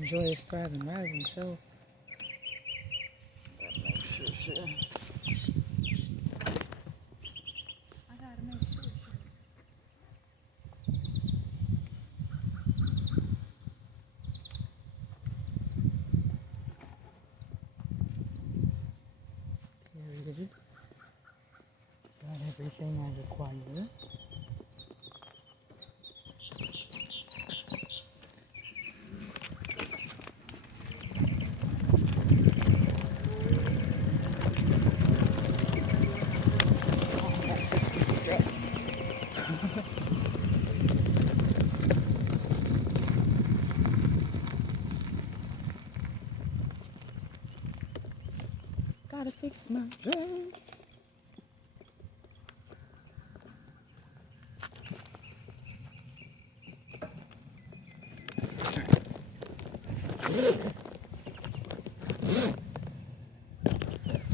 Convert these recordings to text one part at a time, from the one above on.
Joyous, thriving, rising self. Gotta make sure. I gotta make sure. Period. Got everything I require. Gotta fix my dress.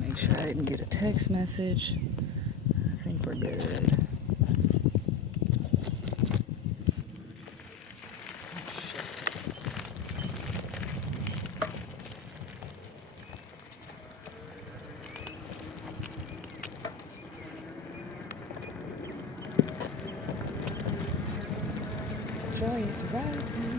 Make sure I didn't get a text message. I think we're good. Joy is rising.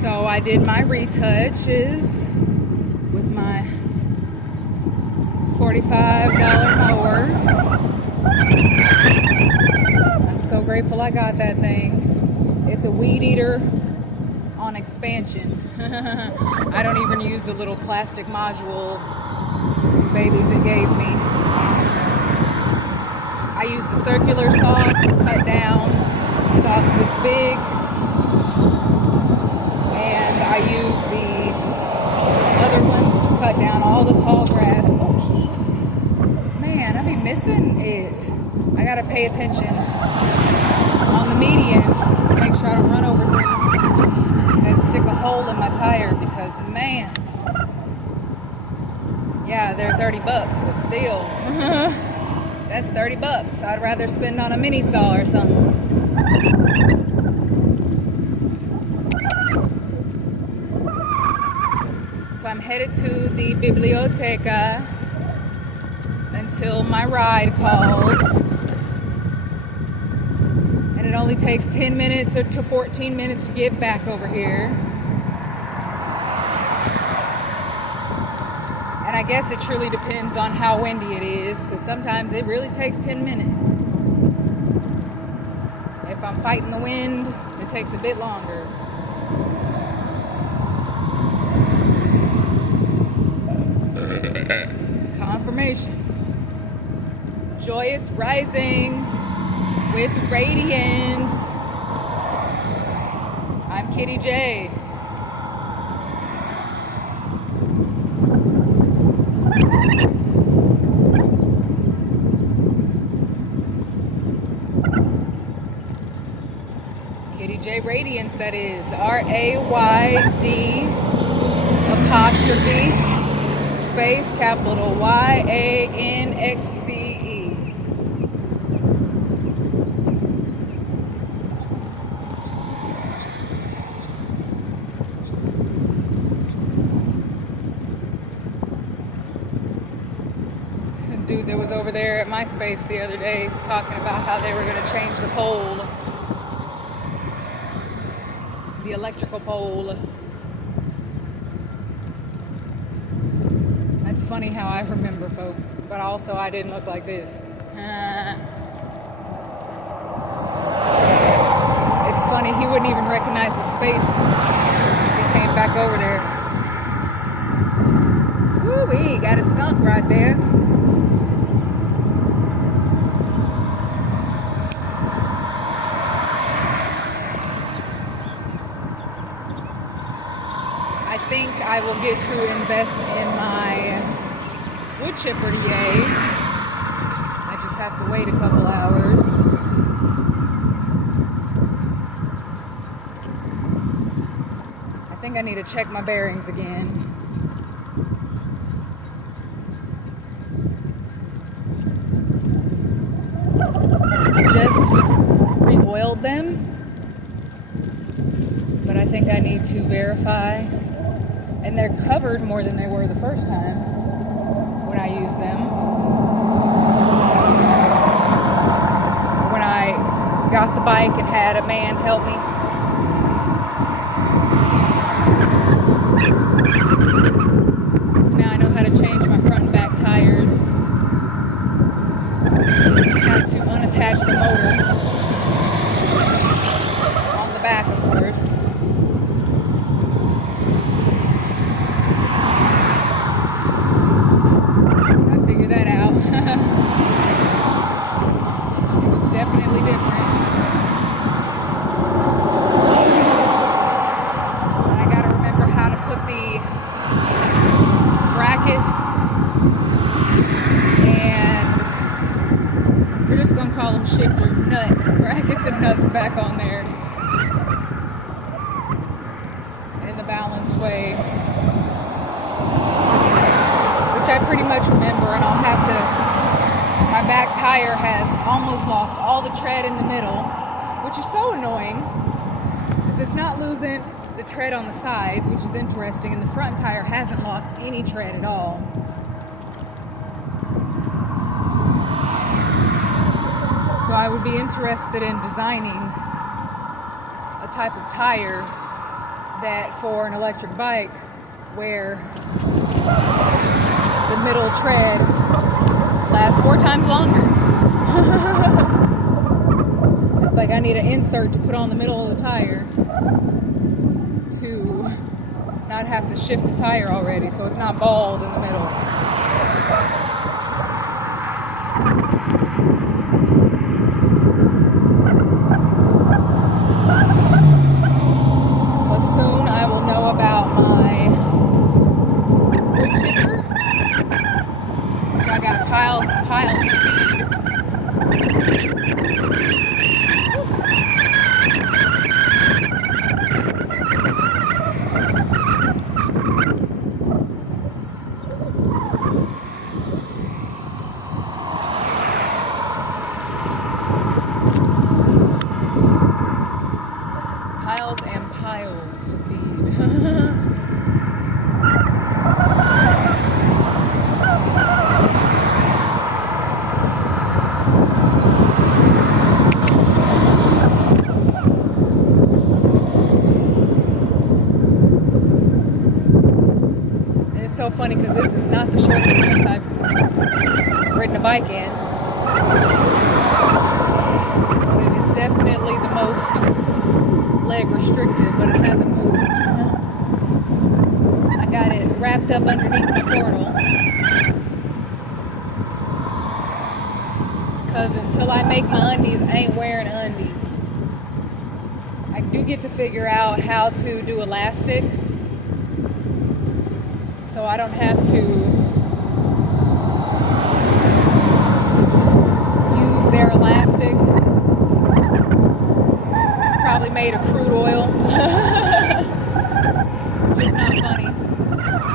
So I did my retouches with my $45 mower. I'm so grateful I got that thing. It's a weed eater on expansion. I don't even use the little plastic module babies it gave me. I use the circular saw to cut down stalks this big. I use the other ones to cut down all the tall grass. Oh, man, I be missing it. I gotta pay attention on the median to make sure I don't run over things and stick a hole in my tire because, man, yeah, they're $30, but still, that's $30. I'd rather spend on a mini saw or something. So I'm headed to the biblioteca until my ride calls. And it only takes 10 minutes or to 14 minutes to get back over here. And I guess it truly depends on how windy it is, because sometimes it really takes 10 minutes. If I'm fighting the wind, it takes a bit longer. Confirmation. Joyous rising with radiance. I'm Kitty J. Kitty J Radiance, that is. RAYD apostrophe space capital YANXCE. Dude that was over there at MySpace the other day talking about how they were going to change the pole, the electrical pole. funny how I remember folks, but also I didn't look like this. It's funny, he wouldn't even recognize the space. He came back over there. Woo-wee, got a skunk right there. I think I will get to invest in my wood chipper today. I just have to wait a couple hours. I think I need to check my bearings again. I just re-oiled them, but I think I need to verify. And they're covered more than they were the first time when I used them. When I got the bike and had a man help me. So now I know how to change my front and back tires. How to unattach the motor on the back, of course. That out. It was definitely different. And I gotta remember how to put the brackets, and we're just gonna call them shifter nuts, brackets and nuts back on there in the balanced way. I pretty much remember, and I'll have to, my back tire has almost lost all the tread in the middle, which is so annoying, because it's not losing the tread on the sides, which is interesting, and the front tire hasn't lost any tread at all. So I would be interested in designing a type of tire that for an electric bike where the middle tread lasts 4 times longer. It's like I need an insert to put on the middle of the tire to not have to shift the tire already, so it's not bald in the middle. But soon I will know about my wood chipper. I got piles and piles to feed. Piles and piles to feed. So funny because this is not the shortest place I've ridden a bike in, but it is definitely the most leg restricted, but it hasn't moved. I got it wrapped up underneath my portal because until I make my undies, I ain't wearing undies. I do get to figure out how to do elastic, so I don't have to use their elastic. It's probably made of crude oil, which is not funny.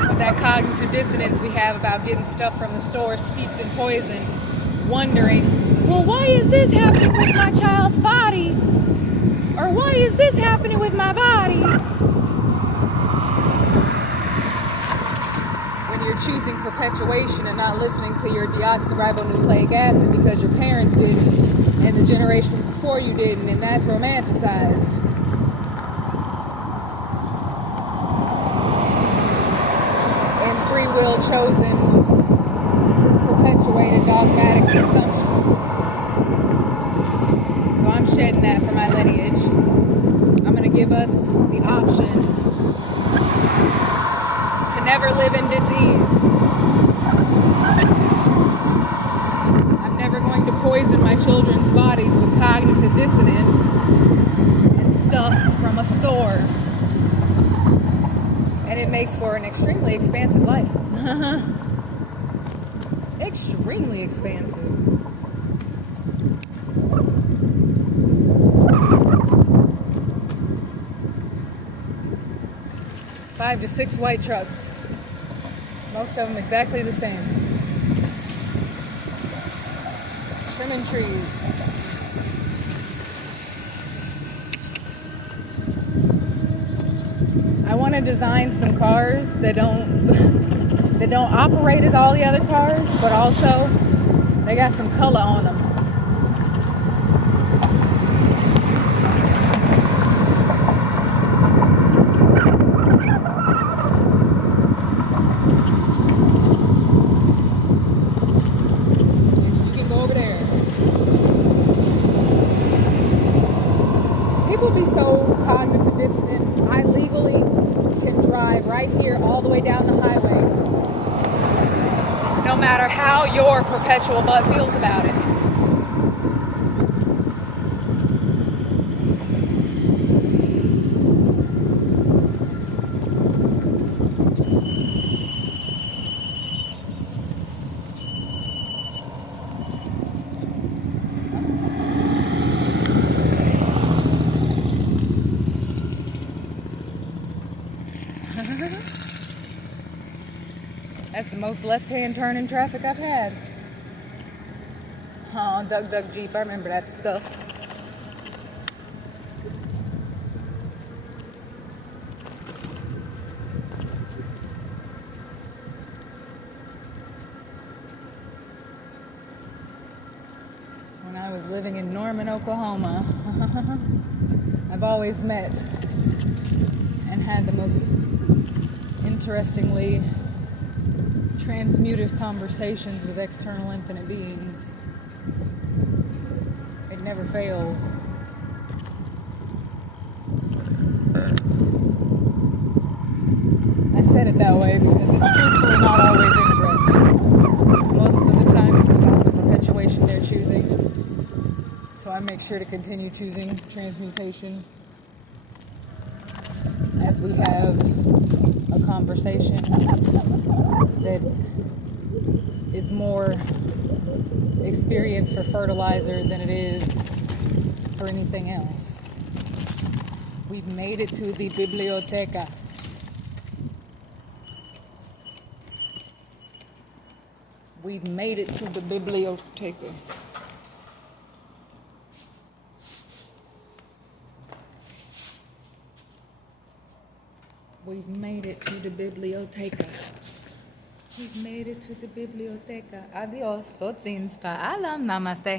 But that cognitive dissonance we have about getting stuff from the store steeped in poison, wondering, well, why is this happening with my child's body? Or why is this happening with my body? You're choosing perpetuation and not listening to your deoxyribonucleic acid because your parents didn't and the generations before you didn't, and that's romanticized. And free will chosen perpetuated dogmatic consumption. So I'm shedding that for my lineage. I'm going to give us the option to never live in dis-ease. I'm never going to poison my children's bodies with cognitive dissonance and stuff from a store. And it makes for an extremely expansive life. Extremely expansive. Five to six white trucks. Most of them exactly the same. Trimming trees. I want to design some cars that don't operate as all the other cars, but also they got some color on them. You can go over there. People be so cognitive dissonance. I legally can drive right here all the way down the highway, no matter how your perpetual butt feels about it. That's the most left-hand turn in traffic I've had. Oh, Duck Duck Jeep, I remember that stuff. When I was living in Norman, Oklahoma, I've always met and had the most interestingly transmutive conversations with external infinite beings. It never fails. I said it that way because it's truthfully not always interesting. Most of the time it's about the perpetuation they're choosing. So I make sure to continue choosing transmutation as we have a conversation that is more experience for fertilizer than it is for anything else. We've made it to the biblioteca. We've made it to the biblioteca. We've made it to the biblioteca. We've made it to the biblioteca. Adios, tot zins, paalam, namaste.